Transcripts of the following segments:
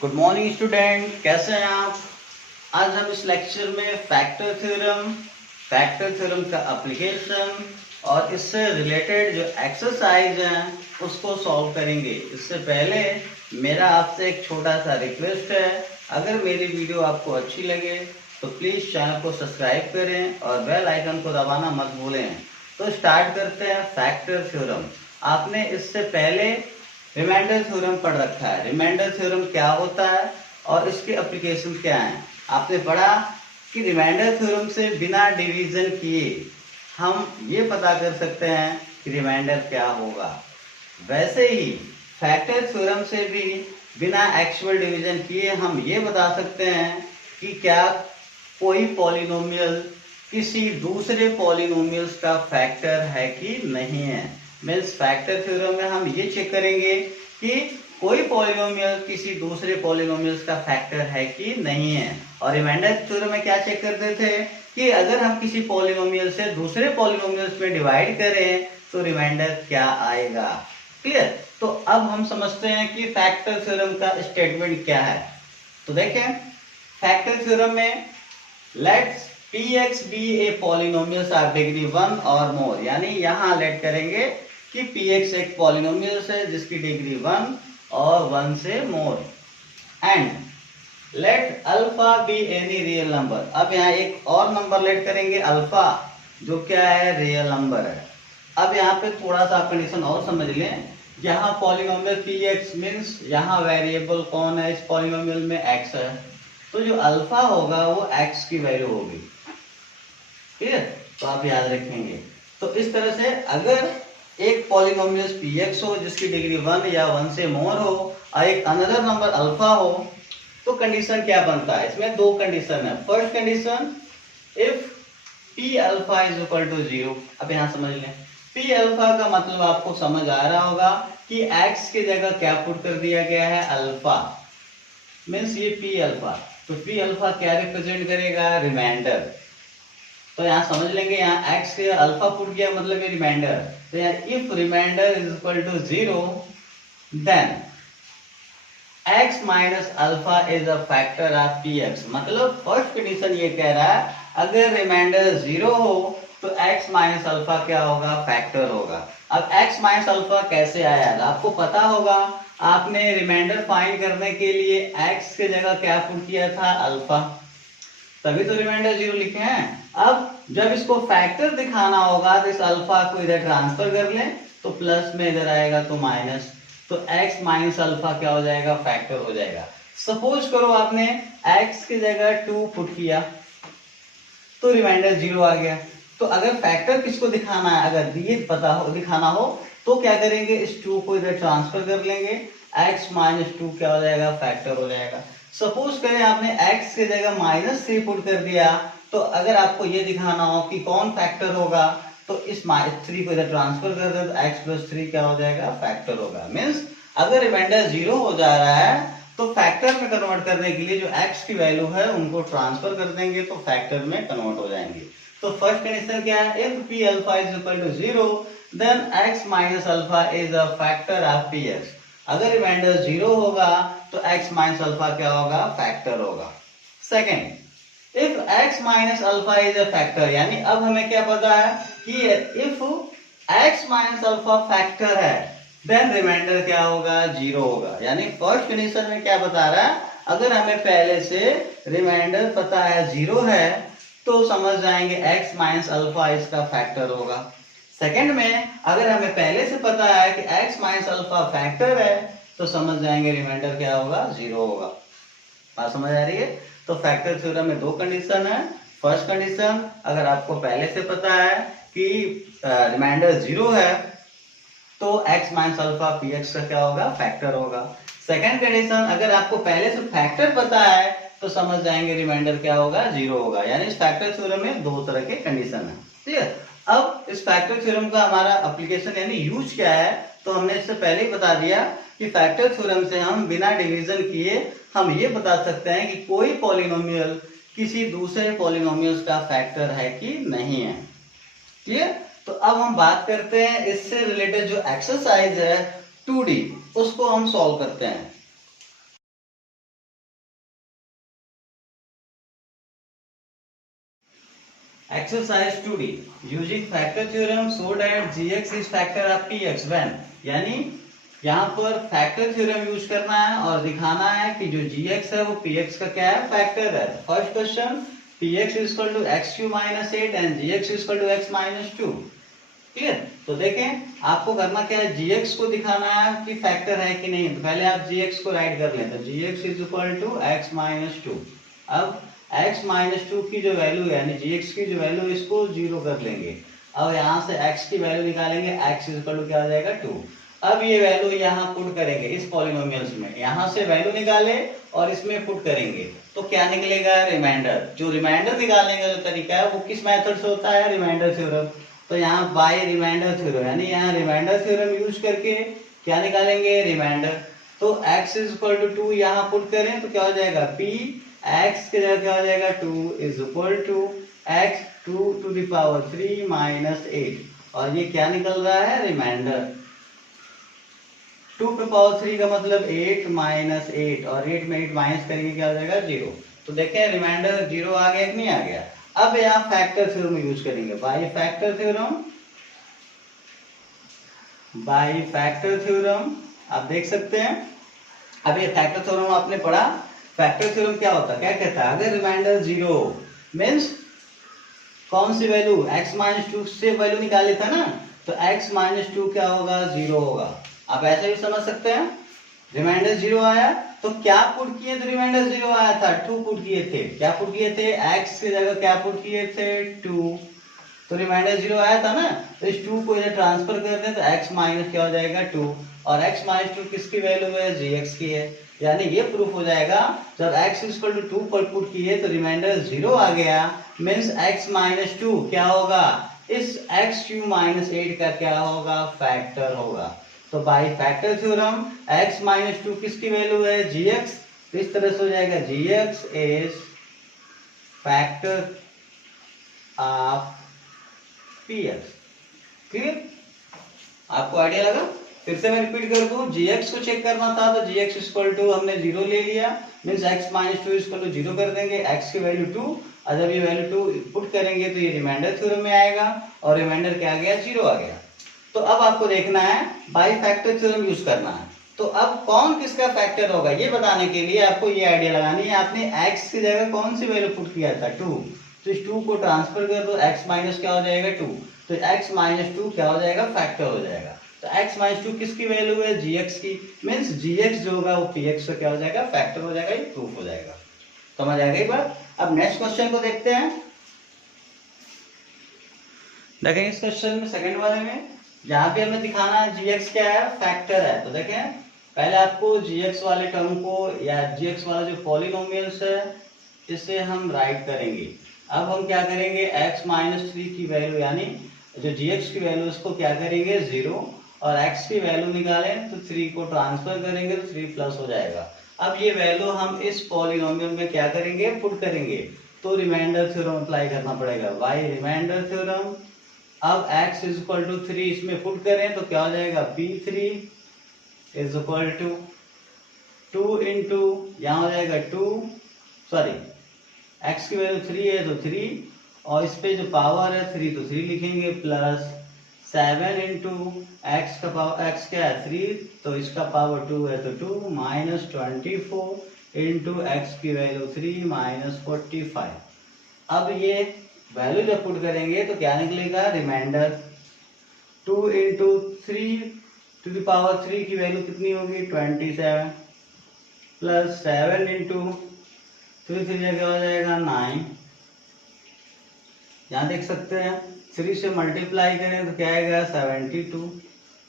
Good morning student, कैसे हैं आप। आज हम इस लेक्चर में फैक्टर थ्योरम का एप्लीकेशन और इससे रिलेटेड जो एक्सरसाइज हैं उसको सॉल्व करेंगे। इससे पहले मेरा आपसे एक छोटा सा रिक्वेस्ट है, अगर मेरी वीडियो आपको अच्छी लगे तो प्लीज़ चैनल को सब्सक्राइब करें और बेल आइकन को दबाना मत भूलें। तो स्टार्ट करते हैं फैक्टर थ्योरम। आपने इससे पहले रिमाइंडर थ्योरम पढ़ रखा है। रिमाइंडर थ्योरम क्या होता है और इसके एप्लीकेशन क्या हैं। आपने पढ़ा कि रिमाइंडर थ्योरम से बिना डिवीजन किए हम ये पता कर सकते हैं कि रिमाइंडर क्या होगा। वैसे ही फैक्टर थ्योरम से भी बिना एक्चुअल डिवीजन किए हम ये बता सकते हैं कि क्या कोई पॉलिनोमियल किसी दूसरे पॉलिनोमियल्स का फैक्टर है कि नहीं है। मीन्स फैक्टर थ्योरम में हम ये चेक करेंगे कि कोई पॉलिनोमियल किसी दूसरे पॉलिनोमियल्स का फैक्टर है कि नहीं है। और रिमाइंडर थ्योरम में क्या चेक करते थे कि अगर हम किसी पॉलिनोमियल से दूसरे पॉलिनोमियल्स में डिवाइड करें तो रिमाइंडर क्या आएगा। क्लियर। तो अब हम समझते हैं कि फैक्टर थ्योरम का स्टेटमेंट क्या है। तो देखें, फैक्टर थ्योरम में let's px be a polynomials of degree 1 और more, यानी यहाँ लेट करेंगे कि px एक पॉलिनोमियल है जिसकी डिग्री 1 और 1 से more. And let alpha be any real number. अब यहाँ एक और नंबर लेट करेंगे अल्फा, जो क्या है, रियल नंबर है। अब यहाँ पे थोड़ा सा कंडीशन और समझ लें। यहाँ पॉलिनोमियल px मीन्स यहाँ वेरिएबल कौन है, इस पॉलिनोमियल में x है, तो जो अल्फा होगा वो x की वैल्यू होगी। ठीक है, तो आप याद रखेंगे। तो इस तरह से अगर एक पॉलिनोमियल px हो जिसकी डिग्री 1 या 1 से मोर हो और एक अनदर नंबर अल्फा हो, तो कंडीशन क्या बनता है। इसमें दो कंडीशन है। First condition, if p alpha is equal to 0। अब यहां समझ लें, p अल्फा का मतलब आपको समझ आ रहा होगा कि x की जगह क्या पुट कर दिया गया है, अल्फा। मीन्स ये p अल्फा, तो p अल्फा क्या रिप्रेजेंट करेगा, रिमाइंडर। तो यहाँ समझ लेंगे, यहाँ x के अल्फा पुट किया मतलब ये रिमाइंडर। तो यहाँ if reminder is equal to 0 then x minus alpha is a factor of px। मतलब फर्स्ट कंडीशन ये कह रहा है अगर रिमाइंडर 0 हो तो x माइनस अल्फा क्या होगा, फैक्टर होगा। अब x माइनस अल्फा कैसे आया, आपको पता होगा, आपने रिमाइंडर फाइंड करने के लिए x की जगह क्या पुट किया था, अल्फा, तभी तो रिमाइंडर 0 लिखे हैं। अब जब इसको फैक्टर दिखाना होगा तो इस अल्फा को इधर ट्रांसफर कर लें, तो प्लस में इधर आएगा तो माइनस, तो x माइनस अल्फा क्या हो जाएगा, फैक्टर हो जाएगा। सपोज करो आपने x की जगह 2 पुट किया तो रिमाइंडर 0 आ गया। तो अगर फैक्टर किसको दिखाना है, अगर ये पता हो, दिखाना हो, तो क्या करेंगे, इस 2 को इधर ट्रांसफर कर लेंगे, x माइनस 2 क्या हो जाएगा, फैक्टर हो जाएगा। सपोज करें आपने x की जगह -3 पुट कर दिया, तो अगर आपको ये दिखाना हो कि कौन फैक्टर होगा, तो इस -3 को इधर ट्रांसफर कर दे तो x प्लस 3 क्या हो जाएगा, फैक्टर होगा। मीन्स अगर रिमाइंडर 0 हो जा रहा है तो फैक्टर में कन्वर्ट करने के लिए जो x की वैल्यू है उनको ट्रांसफर कर देंगे तो फैक्टर में कन्वर्ट हो जाएंगे। तो फर्स्ट कंडीशन क्या है, if p alpha is equal to 0 then x minus alpha is a factor of px। अगर रिमाइंडर 0 होगा तो x माइनस अल्फा क्या होगा, फैक्टर होगा। Second, if x minus alpha is a factor, यानी अब हमें क्या पता है कि if x minus alpha factor है देन रिमाइंडर क्या होगा, 0 होगा। यानी फर्स्ट कंडीशन में क्या बता रहा है, अगर हमें पहले से रिमाइंडर पता है 0 है तो समझ जाएंगे x माइनस अल्फा इसका फैक्टर होगा। सेकंड में अगर हमें पहले से पता है कि x माइनस अल्फा फैक्टर है तो समझ जाएंगे रिमाइंडर क्या होगा, 0 होगा। बात समझ आ रही है। तो फैक्टर थ्योरम में दो कंडीशन है। फर्स्ट कंडीशन, अगर आपको पहले से पता है कि रिमाइंडर 0 है तो x माइनस अल्फा px का क्या होगा, फैक्टर होगा। सेकंड कंडीशन, अगर आपको पहले से फैक्टर पता है तो समझ जाएंगे रिमाइंडर क्या होगा, 0 होगा। यानी इस फैक्टर थ्योरम में दो तरह के कंडीशन है। ठीक है। अब इस फैक्टर थ्योरम का हमारा एप्लीकेशन यानी यूज क्या है, तो हमने इससे पहले ही बता दिया कि फैक्टर थ्योरम से हम बिना डिवीजन किए हम ये बता सकते हैं कि कोई पॉलिनोमियल किसी दूसरे पॉलिनोमियल का फैक्टर है कि नहीं है। क्लियर। तो अब हम बात करते हैं इससे रिलेटेड जो एक्सरसाइज है 2D, उसको हम सॉल्व करते हैं। Exercise 2D using factor theorem so that gx is factor of px when, यानी यहाँ पर फैक्टर थ्योरम यूज करना है और दिखाना है कि जो gx है वो px का क्या है, फैक्टर है। First question, px is equal to x cube minus 8 and gx is equal to x minus 2। Clear? तो देखें आपको करना क्या है, gx को दिखाना है कि फैक्टर है कि नहीं। तो पहले आप gx को राइट कर लें, तो gx is equal to x minus 2। अब x माइनस 2 की जो वैल्यू है यानी gx की जो वैल्यू, इसको जीरो कर लेंगे। अब यहाँ से x की वैल्यू निकालेंगे, x इज इक्वल टू क्या हो जाएगा 2। अब ये वैल्यू यहाँ पुट करेंगे इस पॉलिनोमियल्स में, यहाँ से वैल्यू निकाले और इसमें पुट करेंगे तो क्या निकलेगा, रिमाइंडर। जो रिमाइंडर निकालने का जो तरीका है वो किस मेथड से होता है, रिमाइंडर थ्योरम। तो यहाँ बाय रिमाइंडर थ्योरम, यानी यहाँ रिमाइंडर थ्योरम यूज करके क्या निकालेंगे, रिमाइंडर। तो x इज इक्वल टू 2 यहाँ पुट करें तो क्या हो जाएगा, p x की जगह क्या हो जाएगा 2 is equal to x 2 to the power 3 minus 8, और ये क्या निकल रहा है, रिमाइंडर। 2 टू पावर 3 का मतलब 8 माइनस 8, और 8 में 8 माइनस करेंगे क्या हो जाएगा, 0। तो देखें रिमाइंडर 0 आ गया कि नहीं आ गया। अब यहाँ फैक्टर थ्योरम यूज करेंगे, by factor theorem. By factor theorem आप देख सकते हैं, अब ये फैक्टर थ्योरम आपने पढ़ा। फैक्टर थ्योरम क्या होता है, क्या कहता है, अगर रिमाइंडर 0 मीन्स कौन सी वैल्यू, x माइनस 2 से वैल्यू निकाले था ना, तो x माइनस 2 क्या होगा, 0 होगा। आप ऐसे भी समझ सकते हैं, रिमाइंडर 0 आया तो क्या पुट किए, तो रिमाइंडर 0 आया था, 2 पुट किए थे। क्या पुट किए थे, x की जगह क्या पुट किए थे, 2। तो रिमाइंडर 0 आया था ना, तो इस 2 को इधर ट्रांसफर कर दें तो x माइनस क्या हो जाएगा 2, और x माइनस 2 किसकी वैल्यू है, gx की है। यानी ये प्रूफ हो जाएगा, जब x इक्वल टू 2 पर पुट किए तो रिमाइंडर 0 आ गया, मीन्स x माइनस 2 क्या होगा, इस x क्यू माइनस 8 का क्या होगा, फैक्टर होगा। तो by factor theorem x minus 2 किसकी वैल्यू है, gx। तो इस तरह से हो जाएगा gx is factor of px। Clear? आपको आइडिया लगा? फिर से मैं रिपीट कर दूं, gx को चेक करना था तो gx इक्वल टू हमने 0 ले लिया, means x minus 2 equal to 0 कर देंगे, x की वैल्यू 2, और जब ये वैल्यू 2 पुट करेंगे तो ये रिमाइंडर थ्योरम में आएगा, और रिमाइंडर क्या आ गया, 0 आ गया। तो अब आपको देखना है बाय फैक्टर थ्योरम यूज करना है। तो अब कौन किसका फैक्टर होगा ये बताने के लिए आपको ये आइडिया लगानी है, आपने x की जगह कौन सी वैल्यू पुट किया था, 2। तो इस 2 को ट्रांसफर कर दो, x माइनस क्या हो जाएगा 2, तो x माइनस 2 क्या हो जाएगा, फैक्टर हो जाएगा। तो x माइनस 2 किसकी वैल्यू है, gx की, मीन्स gx जो होगा वो px का क्या हो जाएगा, फैक्टर हो जाएगा, ये प्रूफ हो जाएगा। समझ आ गई बात? अब नेक्स्ट क्वेश्चन को देखते हैं। देखें इस क्वेश्चन में सेकंड वाले में जहां पे हमें दिखाना है gx क्या है, फैक्टर है। तो देखें पहले आपको gx वाले टर्म को या gx वाला जो पॉलिनोमियल्स है इसे हम राइट करेंगे। अब हम क्या करेंगे, x माइनस 3 की वैल्यू यानी जो gx की वैल्यू उसको क्या करेंगे 0, और x की वैल्यू निकालें तो 3 को ट्रांसफर करेंगे तो 3 प्लस हो जाएगा। अब ये वैल्यू हम इस पॉलिनोमियल में क्या करेंगे, पुट करेंगे, तो रिमाइंडर थ्योरम अप्लाई करना पड़ेगा, बाय रिमाइंडर थ्योरम। अब x इज इक्वल टू 3 इसमें पुट करें तो क्या हो जाएगा, p3 is equal to 2 into यहाँ हो जाएगा 2, सॉरी x की वैल्यू 3 है तो 3, और इस पे जो पावर है 3 तो 3 लिखेंगे, प्लस 7 इंटू एक्स का पावर, x क्या है 3 तो इसका पावर 2 है तो 2, माइनस 24 इंटू एक्स की वैल्यू 3 माइनस 45। अब ये वैल्यू जब पुट करेंगे तो क्या निकलेगा, reminder 2 into 3 to the power 3 की वैल्यू कितनी होगी 27, प्लस 7 इंटू 3 जगह हो जाएगा 9। यहाँ देख सकते हैं 3 से मल्टीप्लाई करें तो क्या आएगा 72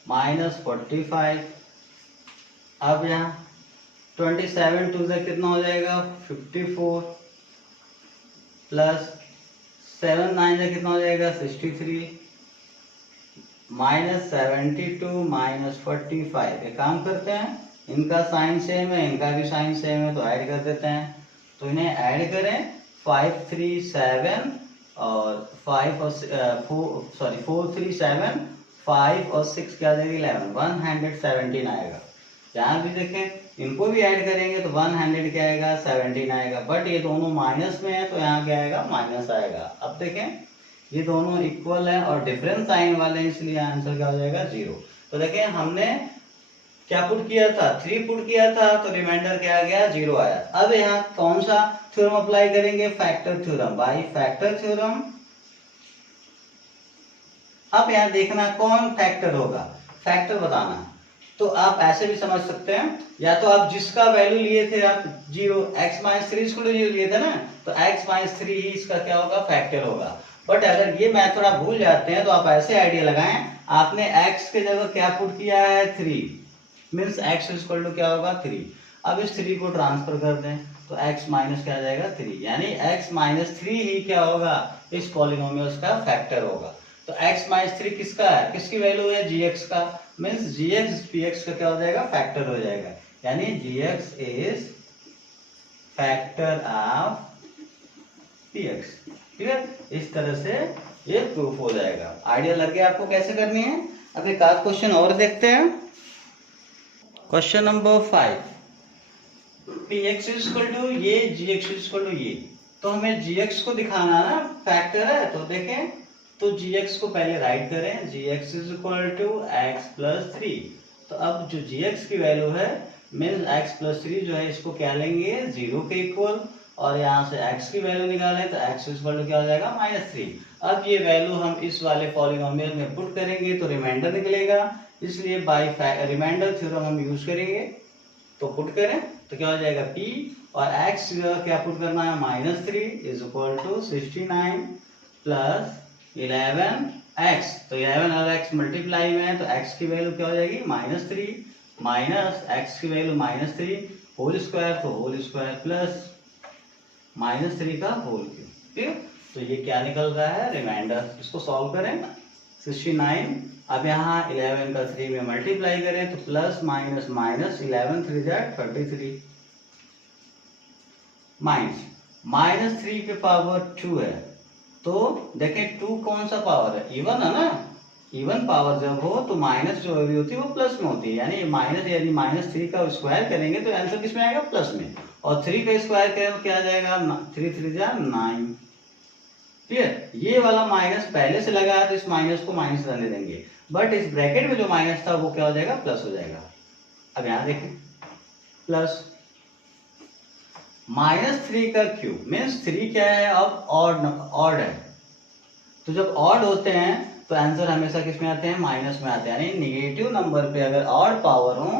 माइनस 45। अब यहाँ 27 टू से कितना हो जाएगा 54, प्लस 7 9 से कितना हो जाएगा 63, माइनस 72 माइनस 45। एक काम करते हैं, इनका साइन सेम है इनका भी साइन सेम है तो ऐड कर देते हैं। तो इन्हें ऐड करें 5 3 7 और 5 और 4 3 7 5 और 6 क्या आ जाएगा 11, 117 आएगा। यहाँ भी देखें इनको भी ऐड करेंगे तो 100 क्या आएगा 17 आएगा, बट ये दोनों माइनस में है तो यहाँ क्या आएगा माइनस आएगा। अब देखें ये दोनों इक्वल है और डिफरेंस साइन वाले हैं, इसलिए आंसर क्या हो जाएगा 0। तो देखें हमने क्या पुट किया था 3 पुट किया था तो रिमाइंडर क्या आ गया 0 आया। अब यहाँ कौन सा थ्योरम अप्लाई करेंगे, factor theorem, by factor theorem. अब यहाँ देखना कौन फैक्टर होगा, फैक्टर बताना। तो आप ऐसे भी समझ सकते हैं, या तो आप जिसका वैल्यू लिए थे आप 0 x माइनस 3 0 लिए थे ना, तो x माइनस 3 ही इसका क्या होगा फैक्टर होगा। बट अगर ये मैथड आप भूल जाते हैं तो आप ऐसे आइडिया लगाएं, आपने x के जगह क्या पुट किया है 3, मीन्स x इक्वल टू क्या होगा 3। अब इस 3 को ट्रांसफर कर दें तो x माइनस क्या आ जाएगा 3, यानी x माइनस 3 ही क्या होगा इस पॉलिनोमियल का फैक्टर होगा। तो x माइनस 3 किसका है, किसकी वैल्यू है gx का, मीन्स gx px का क्या हो जाएगा फैक्टर हो जाएगा, यानी gx is factor of px। Clear, इस तरह से ये प्रूफ हो जाएगा। आइडिया लग गया आपको कैसे करनी है। अब एक आध क्वेश्चन और देखते हैं। Question number 5, px equal to ये gx इक्वल टू ये, तो हमें gx को दिखाना ना फैक्टर है, तो देखें तो gx को पहले राइट करें, gx is equal to x plus 3। तो अब जो gx की वैल्यू है मीन्स x प्लस 3 जो है इसको क्या लेंगे 0 के इक्वल, और यहाँ से x की वैल्यू निकालें तो x इक्वल टू क्या हो जाएगा -3। अब ये वैल्यू हम इस वाले पॉलिनोमियल में पुट करेंगे तो रिमाइंडर निकलेगा, इसलिए बाय रिमाइंडर थ्योरम हम यूज करेंगे। तो पुट करें तो क्या हो जाएगा p, और x क्या पुट करना है -3 is equal to 69 plus 11x। तो 11 और x मल्टीप्लाई में है तो x की वैल्यू क्या हो जाएगी -3 माइनस x की वैल्यू -3 होल स्क्वायर, तो होल स्क्वायर प्लस -3 का होल क्यूब। ठीक, तो ये क्या निकल रहा है रिमाइंडर। इसको सॉल्व करें 69, अब यहाँ 11 का 3 में मल्टीप्लाई करें तो प्लस माइनस माइनस 11 3 जा 33 माइनस 3 पे पावर 2 है, तो देखें 2 कौन सा पावर है इवन है ना, इवन पावर जब हो तो माइनस जो वैल्यू होती है वो प्लस में होती है, यानी माइनस यानी -3 का स्क्वायर करेंगे तो आंसर किस में आएगा प्लस में, और 3 का स्क्वायर करें तो क्या आ जाएगा 3 3 जा 9। क्लियर, ये वाला माइनस पहले से लगा है तो इस माइनस को माइनस रहने देंगे, बट इस ब्रैकेट में जो माइनस था वो क्या हो जाएगा प्लस हो जाएगा। अब यहाँ देखें प्लस -3 का क्यूब मीन्स 3 क्या है अब ऑड है, तो जब ऑड होते हैं तो आंसर हमेशा किस में आते हैं माइनस में आते हैं, यानी निगेटिव नंबर पे अगर ऑड पावर हो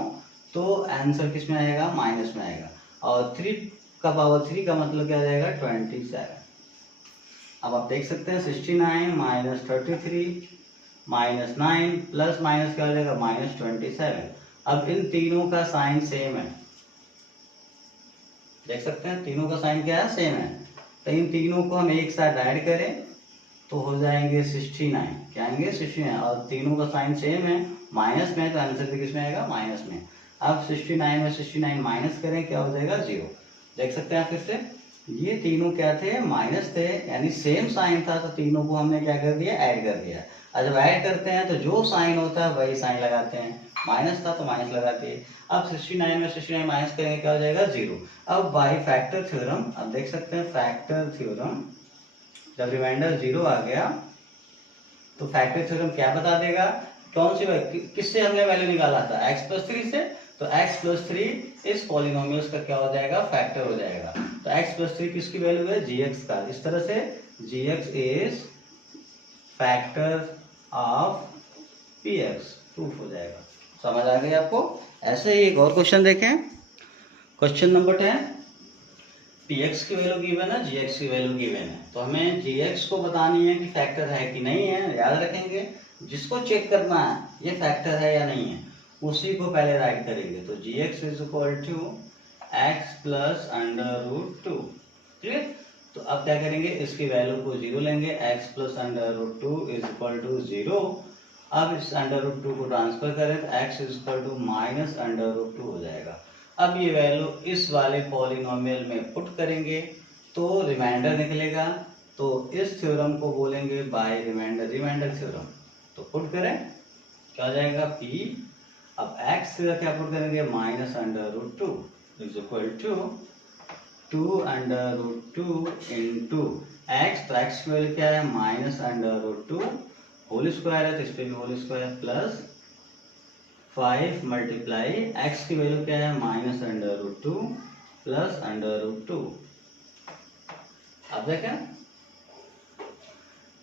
तो आंसर किस में आएगा माइनस में आएगा, और 3 का पावर 3 का मतलब क्या आ जाएगा 27। अब आप देख सकते हैं 69 माइनस 33 माइनस 9 प्लस माइनस क्या हो जाएगा -27। अब इन तीनों का साइन सेम है, देख सकते हैं तीनों का साइन क्या है सेम है, तो इन तीनों को हम एक साथ ऐड करें तो हो जाएंगे 69, क्या आएंगे 69, और तीनों का साइन सेम है माइनस में, तो आंसर भी किसमें आएगा माइनस में। अब 69 में 69 माइनस करें क्या हो जाएगा 0। देख सकते हैं फिर से ये तीनों क्या थे माइनस थे, यानी सेम साइन था, तो तीनों को हमने क्या कर दिया ऐड कर दिया। और जब ऐड करते हैं तो जो साइन होता है वही साइन लगाते हैं, माइनस था तो माइनस लगाते हैं। अब 69 में 69 माइनस करेंगे क्या हो जाएगा 0। अब बाय फैक्टर थ्योरम, अब देख सकते हैं फैक्टर थ्योरम जब रिमाइंडर 0 आ गया तो फैक्टर थ्योरम क्या बता देगा, कौन सी किससे हमने वैल्यू निकाला था x प्लस 3 से, तो x प्लस 3 इस पॉलिनोमियल्स का क्या हो जाएगा फैक्टर हो जाएगा। तो x प्लस 3 किसकी वैल्यू है gx का, इस तरह से gx is factor of px proof हो जाएगा। समझ आ गई आपको। ऐसे ही एक और क्वेश्चन देखें, क्वेश्चन नंबर 10, px की वैल्यू गिवन है gx की वैल्यू गिवन है, तो हमें gx को बतानी है कि फैक्टर है कि नहीं है। याद रखेंगे जिसको चेक करना है ये फैक्टर है या नहीं है उसी को पहले राइट करेंगे, तो gx is equal to x plus √2। Clear, तो अब क्या करेंगे इसकी वैल्यू को 0 लेंगे, x plus √2 is equal to 0। अब इस √2 को ट्रांसफर करें तो x इज इक्वल टू -√2 हो जाएगा। अब ये वैल्यू इस वाले पॉलिनोमियल में पुट करेंगे तो रिमाइंडर निकलेगा, तो इस थ्योरम को बोलेंगे बाय रिमाइंडर थ्योरम। तो पुट करें क्या हो जाएगा p, अब x का क्या पुट करेंगे, minus under root two is equal to 2 under root two into x, तो एक्स की वैल्यू क्या है, minus under root two whole square है, तो इस पे भी whole square plus 5 multiply x की वैल्यू क्या है, minus under root two plus under root two. अब देखें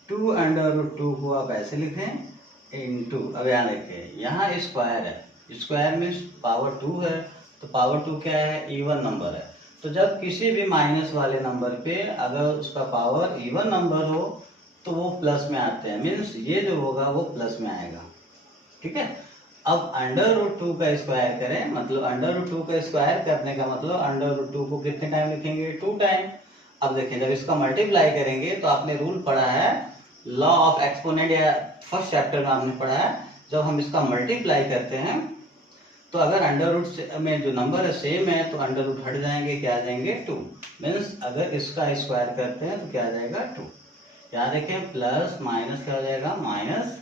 2 अंडर रूट टू को आप ऐसे लिखें इनटू, अब यहाँ देखें यहाँ स्क्वायर है, स्क्वायर में पावर 2 है, तो पावर 2 क्या है, इवन नंबर है। तो जब किसी भी माइनस वाले नंबर पे अगर उसका पावर इवन नंबर हो तो वो प्लस में आते हैं, मीन्स ये जो होगा वो प्लस में आएगा, ठीक है। अब अंडर रूट टू का स्क्वायर करें, मतलब अंडर रूट टू का स्क्वायर करने का मतलब अंडर रूट टू को कितने टाइम लिखेंगे, 2 टाइम। अब देखें जब इसका मल्टीप्लाई करेंगे तो आपने रूल पढ़ा है लॉ ऑफ एक्सपोनेंट, या फर्स्ट चैप्टर में आपने पढ़ा है, जब हम इसका मल्टीप्लाई करते हैं तो अगर अंडर रूट में जो नंबर है सेम है तो अंडर रूट हट जाएंगे, क्या आ जाएंगे, 2। मीन्स अगर इसका स्क्वायर करते हैं तो क्या आ जाएगा, 2। यहाँ देखें प्लस माइनस क्या हो जाएगा, माइनस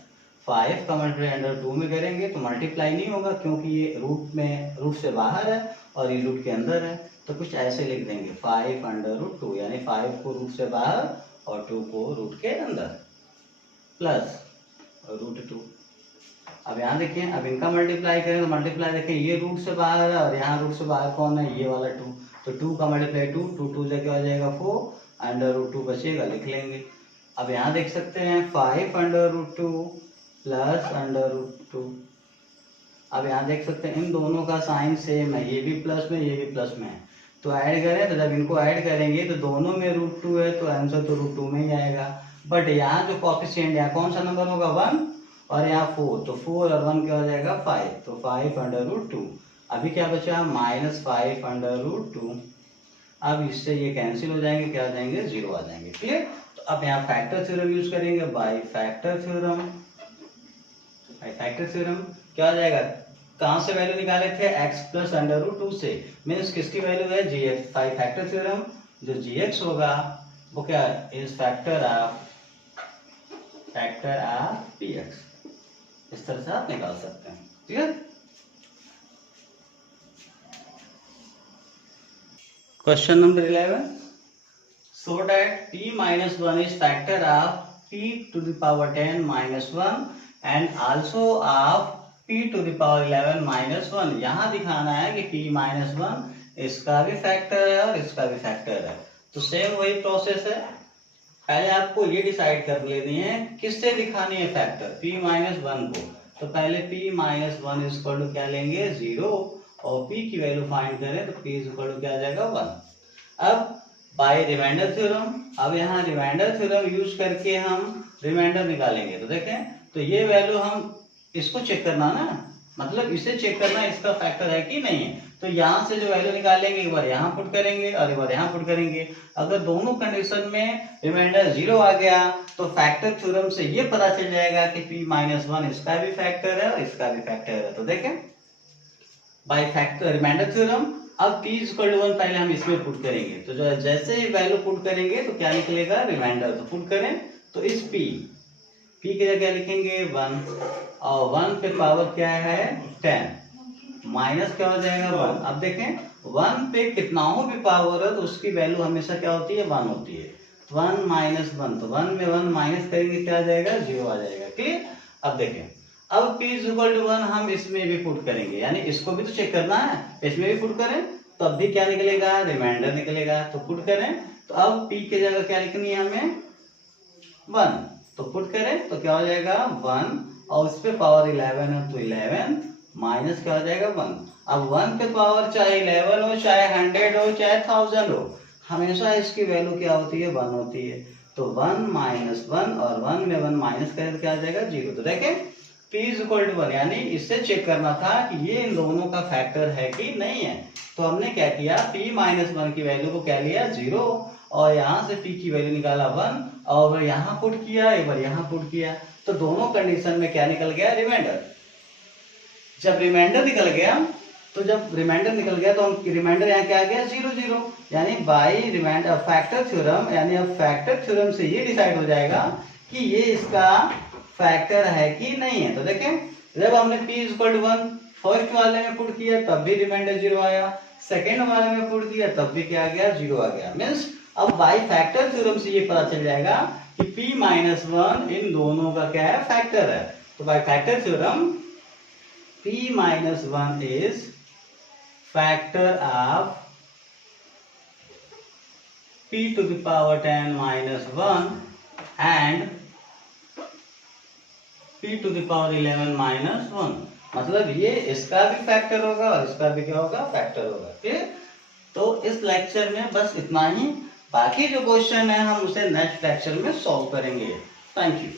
5 का मल्टीप्लाई अंडर 2 में करेंगे तो मल्टीप्लाई नहीं होगा क्योंकि ये रूट से बाहर है और ये रूट के अंदर है, तो कुछ ऐसे लिख देंगे 5 अंडर रूट 2, यानी 5 को रूट से बाहर और 2 को रूट के अंदर प्लस रूट 2। अब यहाँ देखिए अब इनका मल्टीप्लाई करें तो मल्टीप्लाई देखिए ये रूट से बाहर है और यहाँ रूट से बाहर कौन है, ये वाला 2, तो 2 का मल्टीप्लाई 2, 2 से क्या हो जाएगा 4, अंडर रूट 2 बचेगा, लिख लेंगे। अब यहाँ देख सकते हैं 5 under root 2 plus under root 2। अब यहाँ देख सकते हैं इन दोनों का साइन सेम है, ये भी प्लस में ये भी प्लस में है, तो ऐड करें तो जब इनको ऐड करेंगे तो दोनों में रूट 2 है तो आंसर तो रूट 2 में ही आएगा। बट यहाँ जो कोफिशिएंट यहाँ कौन सा नंबर होगा, 1 और यहाँ 4, तो 4 और 1 क्या हो जाएगा 5, तो 5 अंडर रूट 2। अभी क्या बचा, माइनस 5 अंडर रूट 2। अब इससे ये कैंसिल हो जाएंगे, क्या हो जाएंगे, 0 आ जाएंगे, क्लियर। तो अब यहाँ फैक्टर थ्योरम यूज करेंगे, by factor theorem. By factor theorem क्या हो जाएगा, कहाँ से वैल्यू निकाले थे, x प्लस अंडर रूट 2 से, मीन्स किसकी वैल्यू है, gx। बाई फैक्टर थ्योरम जो gx होगा वो क्या इज फैक्टर ऑफ px, इस तरह से आप निकाल सकते हैं, ठीक है। Question number 11, so that p minus 1 is factor of p to the power 10 minus 1 and also of p to the power 11 minus 1। यहाँ दिखाना है कि p minus 1 इसका भी फैक्टर है और इसका भी फैक्टर है, तो सेम वही प्रोसेस है। पहले आपको ये डिसाइड कर लेनी है किससे दिखानी है फैक्टर, p minus 1 को, तो पहले p minus 1 is equal to क्या लेंगे, 0, और p की वैल्यू फाइंड करें तो p इज इक्वल टू क्या आ जाएगा, 1। अब बाय रिमाइंडर थ्योरम, अब यहाँ रिमाइंडर थ्योरम यूज करके हम रिमाइंडर निकालेंगे, तो देखें तो ये वैल्यू हम इसको चेक करना ना, मतलब इसे चेक करना इसका फैक्टर है कि नहीं है, तो यहाँ से जो वैल्यू निकालेंगे एक बार यहाँ पुट करेंगे और एक बार यहाँ पुट करेंगे। अगर दोनों कंडीशन में रिमाइंडर 0 आ गया तो फैक्टर थ्योरम से ये पता चल जाएगा कि p माइनस 1 इसका भी फैक्टर है और इसका भी फैक्टर है। तो देखें बाय फैक्टर रिमाइंडर थ्योरम, अब p इक्वल टू 1 पहले हम इसमें पुट करेंगे, तो जो जैसे ही वैल्यू पुट करेंगे तो क्या निकलेगा, रिमाइंडर। तो पुट करें तो इस p की जगह लिखेंगे 1 और 1 पे पावर क्या है 10 माइनस क्या हो जाएगा 1। अब देखें 1 पे कितना हो भी पावर है तो उसकी वैल्यू हमेशा क्या होती है, 1 होती है। 1 माइनस 1, तो 1 में 1 माइनस करेंगे क्या आ जाएगा, 0 आ जाएगा, क्लियर। अब देखें अब p इक्वल टू 1 हम इसमें भी पुट करेंगे, यानी इसको भी तो चेक करना है, इसमें भी पुट करें तो अब भी क्या निकलेगा, रिमाइंडर निकलेगा। तो पुट करें तो अब p की जगह क्या लिखनी है हमें, 1, तो पुट करें तो क्या हो जाएगा 1 और उस पे पावर 11 है तो 11 माइनस क्या हो जाएगा 1। अब 1 पे पावर चाहे 11 हो चाहे 100 हो चाहे 1000 हो, हमेशा इसकी वैल्यू क्या होती है, 1 होती है। तो 1 माइनस 1 और 1 में 1 माइनस करें तो क्या आ जाएगा 0। तो देखें p इज इक्वल टू 1, यानी इससे चेक करना था कि ये इन दोनों का फैक्टर है कि नहीं है, तो हमने क्या किया, p माइनस 1 की वैल्यू को क्या लिया 0 और यहाँ से p की वैल्यू निकाला 1 और यहाँ पुट किया, एक बार यहाँ पुट किया, तो दोनों कंडीशन में क्या निकल गया, रिमाइंडर। जब रिमाइंडर निकल गया तो हम रिमाइंडर यहाँ क्या आ गया 0 0, यानी बाई रिमाइंडर फैक्टर थ्योरम, यानी अब फैक्टर थ्योरम से ये डिसाइड हो जाएगा कि ये इसका फैक्टर है कि नहीं है। तो देखें जब हमने p इक्वल टू 1 फर्स्ट वाले में पुट किया तब भी रिमाइंडर 0 आया, सेकेंड वाले में पुट किया तब भी क्या आ गया, 0 आ गया। मीन्स अब बाई फैक्टर थ्योरम से ये पता चल जाएगा कि p माइनस 1 इन दोनों का क्या है, फैक्टर है। तो by factor theorem p minus 1 is factor of p to the power 10 minus 1 and p to the power 11 minus 1। मतलब ये इसका भी फैक्टर होगा और इसका भी क्या होगा, फैक्टर होगा। ठीक, तो इस लेक्चर में बस इतना ही। बाकी जो क्वेश्चन है हम उसे नेक्स्ट लेक्चर में सॉल्व करेंगे। Thank you.